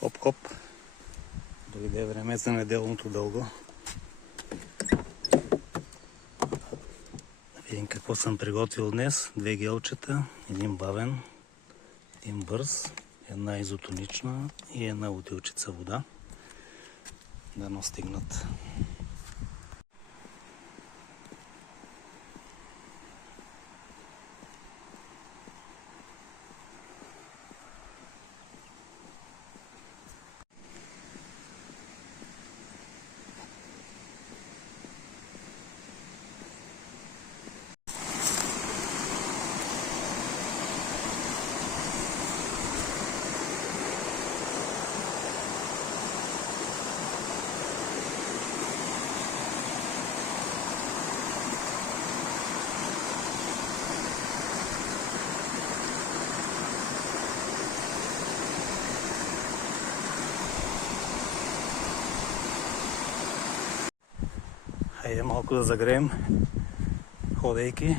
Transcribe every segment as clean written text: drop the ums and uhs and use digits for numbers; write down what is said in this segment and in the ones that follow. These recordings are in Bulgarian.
Хоп-хоп. Дойде време за неделното дълго. Да видим какво съм приготвил днес. 2 гелчета, един бавен, един бърз, една изотонична и една бутилчица вода. Да настигнат. Хайде малко да загреем, ходейки.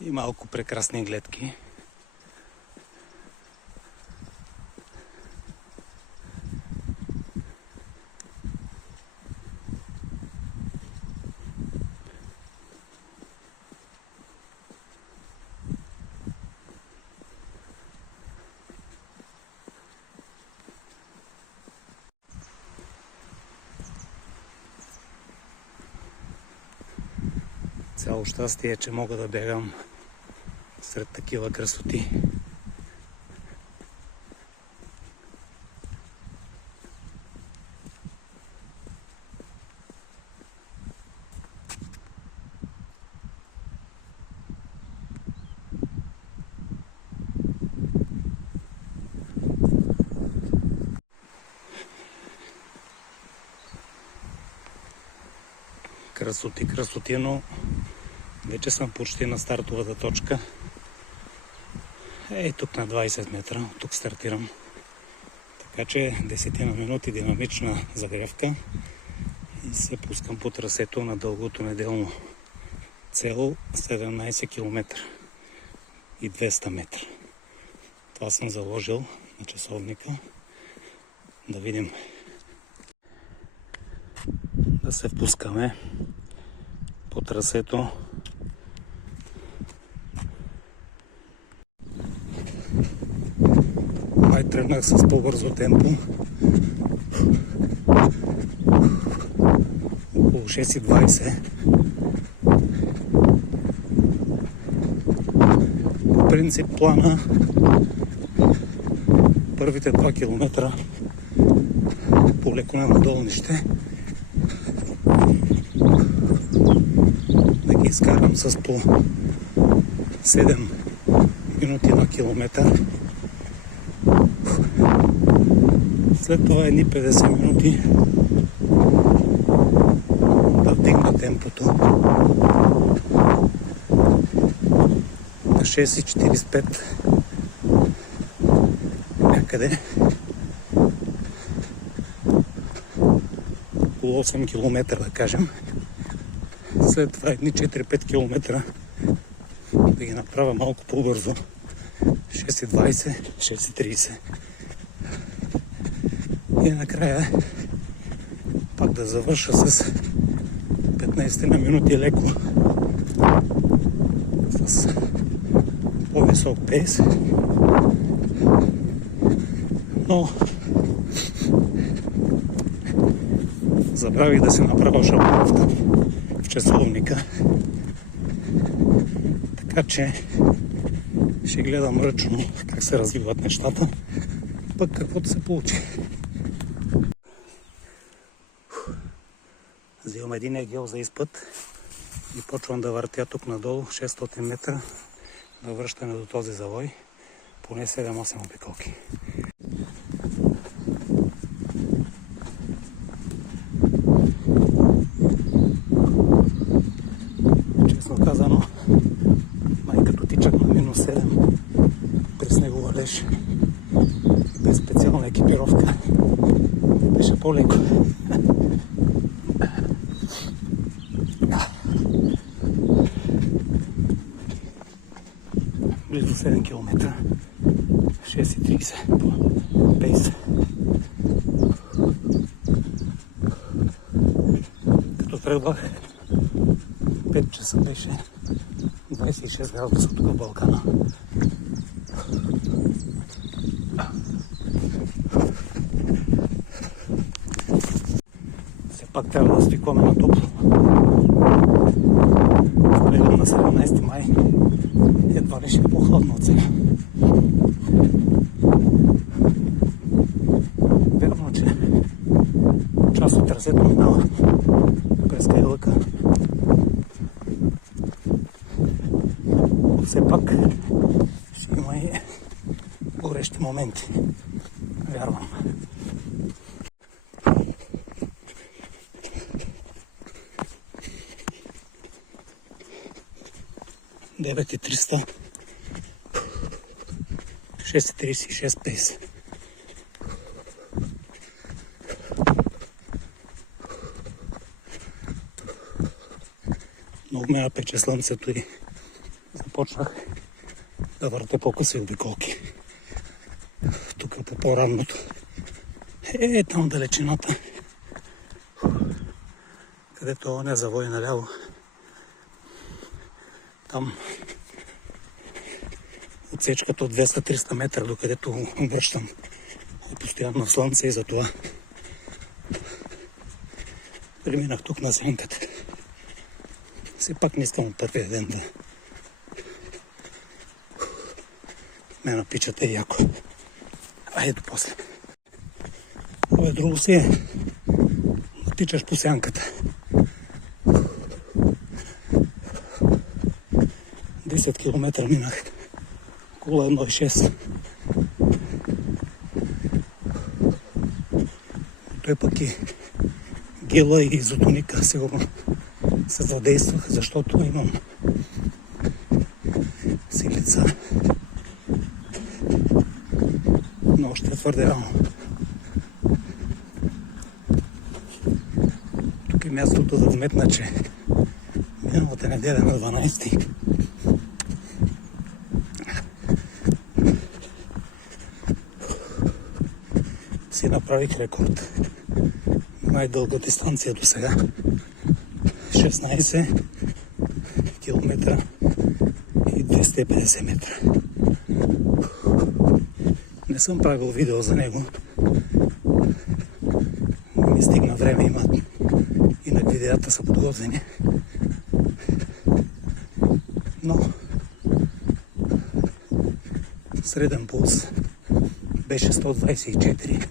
И малко прекрасни гледки. Цяло щастие е, че мога да бягам сред такива красоти. Красоти, но вече съм почти на стартовата точка. Ей, тук на 20 метра, тук стартирам. Така че 10 минути динамична загрявка и се пускам по трасето на дългото неделно. Цел 17 км и 200 метра. Това съм заложил на часовника. Да видим. Да се впускаме по трасето. Май тръгнах с по-бързо темпо. Около 6:20. По принцип плана първите 2 км по-леко на надолнище да ги изкарам с по 7 минути на километър. След това едни 50 минути да вдигна темпото на 6:45 някъде. Около 8 км да кажем. След това едни 4-5 км да ги направя малко по-бързо. 6:20, 6:30. И накрая пак да завърша с 15 на минути леко с по-висок пейс. Но забравих да си направя шаблоновка в часовника. Така че ще гледам ръчно как се развиват нещата, пък каквото се получи. Взимам един егел за изпът и почвам да въртя тук надолу 600 метра на връщане до този завой, поне 7-8 обиколки. Честно казано, май като тичах на -7 при снегова леж, без специална екипировка, беше по-леко. близо 7 км. 6,30 по пейс. Като тръгвах 5 часа беше 26 градуса тук в Балкана. Все пак трябва да свикваме на топло. Гледам на 17 май. Едва ли ще е по-хладно от сега. Вярно, че част от трасето минава през Кайлъка. Все пак ще има и горещи моменти. Вярвам. Девет и 300. 6,36 пейс. Много ме напече слънцето и започнах да въртя по-къси обиколки. Тук по по-ранното. Там далечината, където не завои наляво. Там отсечката от 200-300 метра, докъдето връщам, е постоянно слънце и затова преминах тук на сянката. Все пак не искам от първия ден да ме напичате яко. Айде до после. Друго си е да тичаш по сянката. 10 км минах около 1,6. Той пък и гела и изотоника сигурно се задействах, защото имам силица. Но още е твърде рано. Тук е мястото да вметна, че миналата неделя на 12 си направих рекорд. Най-дълга дистанция до сега. 16 км и 250 метра. Не съм правил видео за него. Не ми стигна време, имат. Инак видеята са подготвени. Но среден пулс беше 124.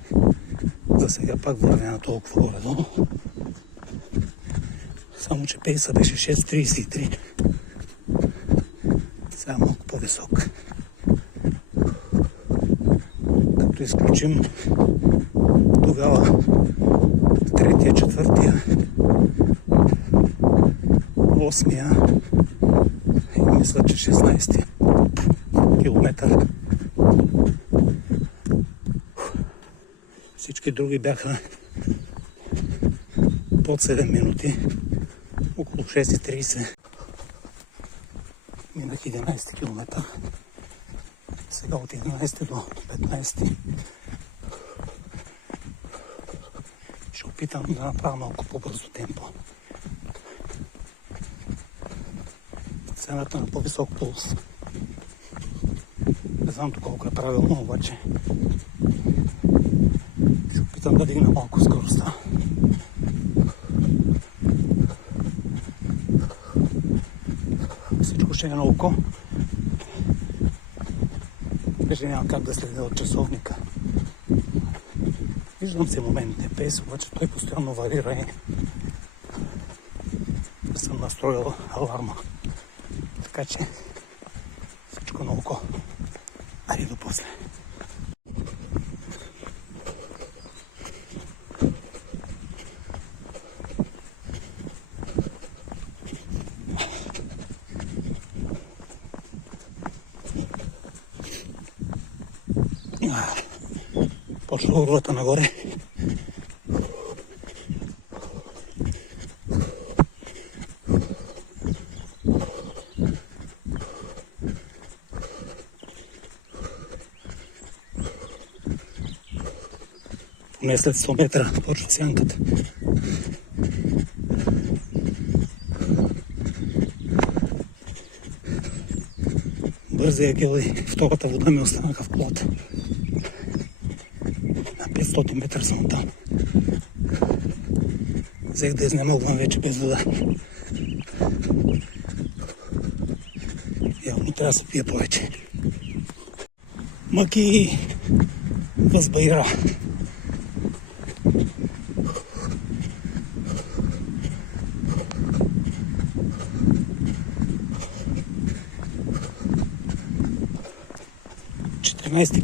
За сега пак вървя на толкова горе-долу. Само че пейса беше 6.33. Сега малко по-висок. Като изключим тогава третия, четвъртия, 8-я и мисля, че 16 километър. Всички други бяха под 7 минути, около 6.30. Минах 11 км. Сега от 11 до 15 ще опитам да направя малко по-бързо темпо. Цената на по-висок пулс. Не знам колко е правилно, обаче ще опитам да дигна малко скоростта. Всичко ще е на око. Вече няма как да следя от часовника. Виждам си моментите пейс, обаче той постоянно варира и съм настроил аларма. Така че всичко на око. Айде до после. Почва урлата нагоре. Поне след 100 метра почва сянката. Бързия гел и втората вода ми останаха в колата. На 500 метра съм там. Взех да изнемогвам вече без вода. Явно трябва да се пие повече. Мъки възбайра.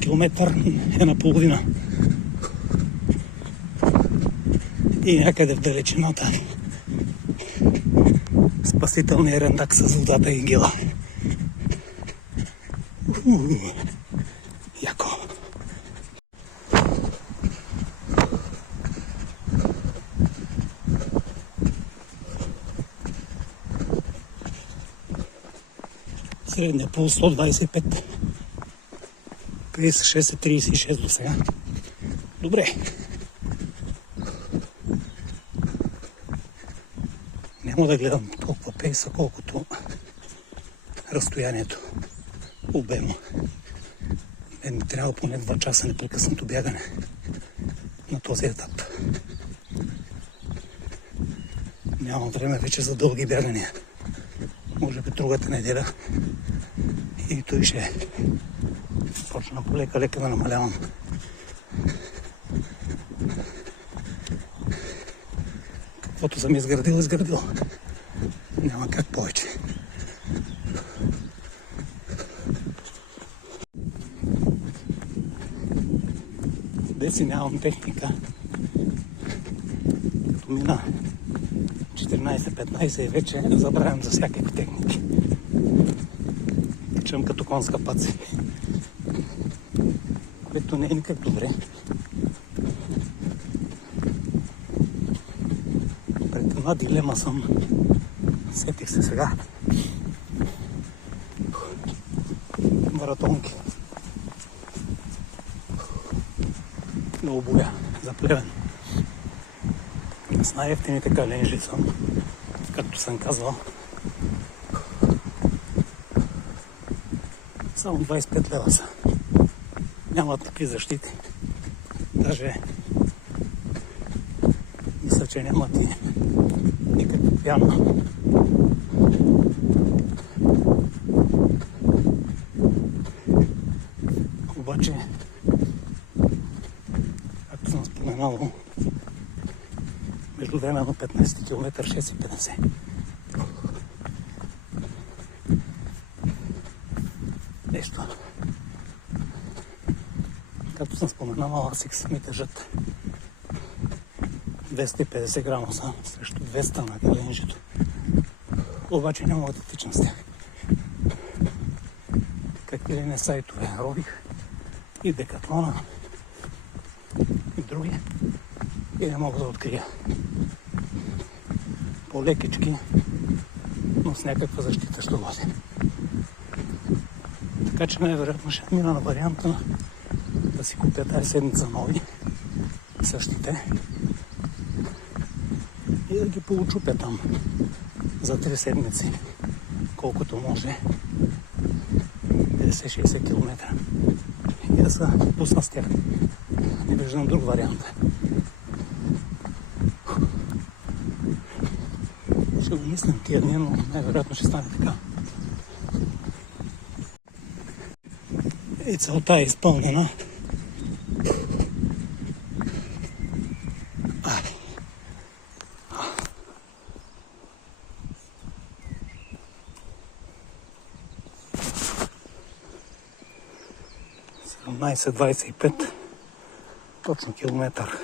Километър е наполовина. И някъде в далечината спасителният рендак с водата и гела. Яко. Средния пулс 125. 56 е 36 до сега. Добре. Няма да гледам толкова пейса, колкото разстоянието, обема. Мен ми трябва поне 2 часа непрекъснато бягане на този етап. Нямам време вече за дълги бягания. Може би другата неделя и той ще почна полека-лека да намалявам. Каквото съм изградил. Няма как повече. Деси нямам техника. Като мина 14-15 и вече забравям за всякакви техники. Тичам като конска паци. Което не е никак добре. Пред една дилема съм. Сетих се сега. Маратонки. На обоя за Плевен. С най-ефтините каленжи съм, както съм казвал. Само 25 лева са. Нямат такива защити. Даже мисля, че нямат и никаква пяна. Обаче, както съм споменал, междувременно 15 км 6,50. Нещо. Както съм споменал, ASICS ми тежат 250 грама са срещу 200 на каленжето. Обаче не мога да тичам с тях. Какви ли не сайтове робих и Декатлона и други и не мога да открия. По-лекички, но с някаква защита ще води. Така че най-вероятно ще мина на варианта да си купя тази седмица нови, същите, и да ги получупя там за 3 седмици, колкото може, 50-60 км. И да се пусна с тях. Не виждам друг вариант. Ще го мислям тия дни, но най-вероятно ще стане така. И целта е изпълнена. – 17:25, точно километър.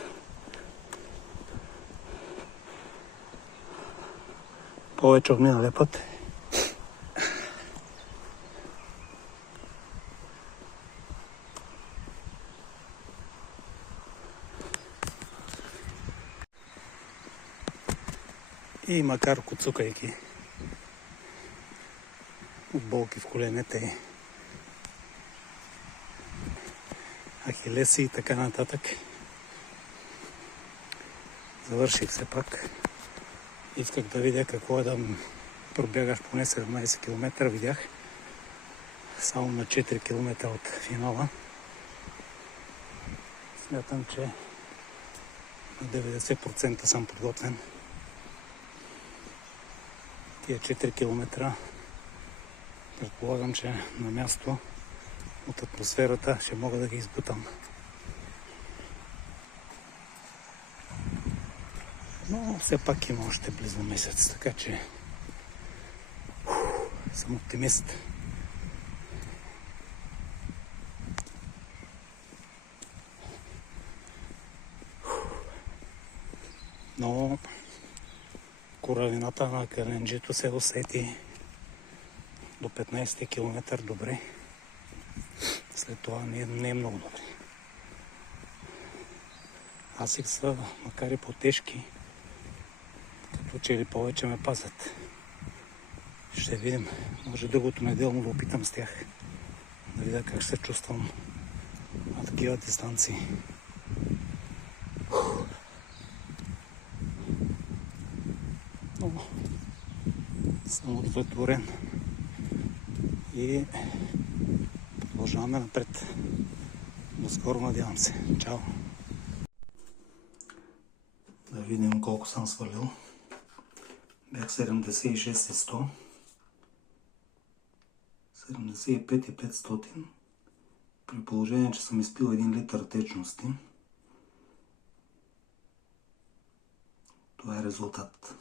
Повече от миналия път. И макар коцукайки от болки в коленете, ахилеси и така нататък, завърших все пак. Исках да видя какво е да пробягаш поне 17 км. Видях само на 4 км от финала. Смятам, че на 90% съм подготвен. Тия 4 км предполагам, че на място от атмосферата ще мога да ги избутам. Но все пак има още близо месец, така че съм оптимист. Но коравината на Кърненджито се усети до 15 км добре. След това не е много добре. Асик са, макар и по-тежки, като че ли повече ме пазят. Ще видим. Може другото неделно да опитам с тях. Да видя как се чувствам на такива дистанции. Но съм удовлетворен и продължаваме напред. До скоро, надявам се. Чао! Да видим колко съм свалил. Бях 76,100. 75,500. При положение, че съм изпил 1 литър течности. Това е резултат.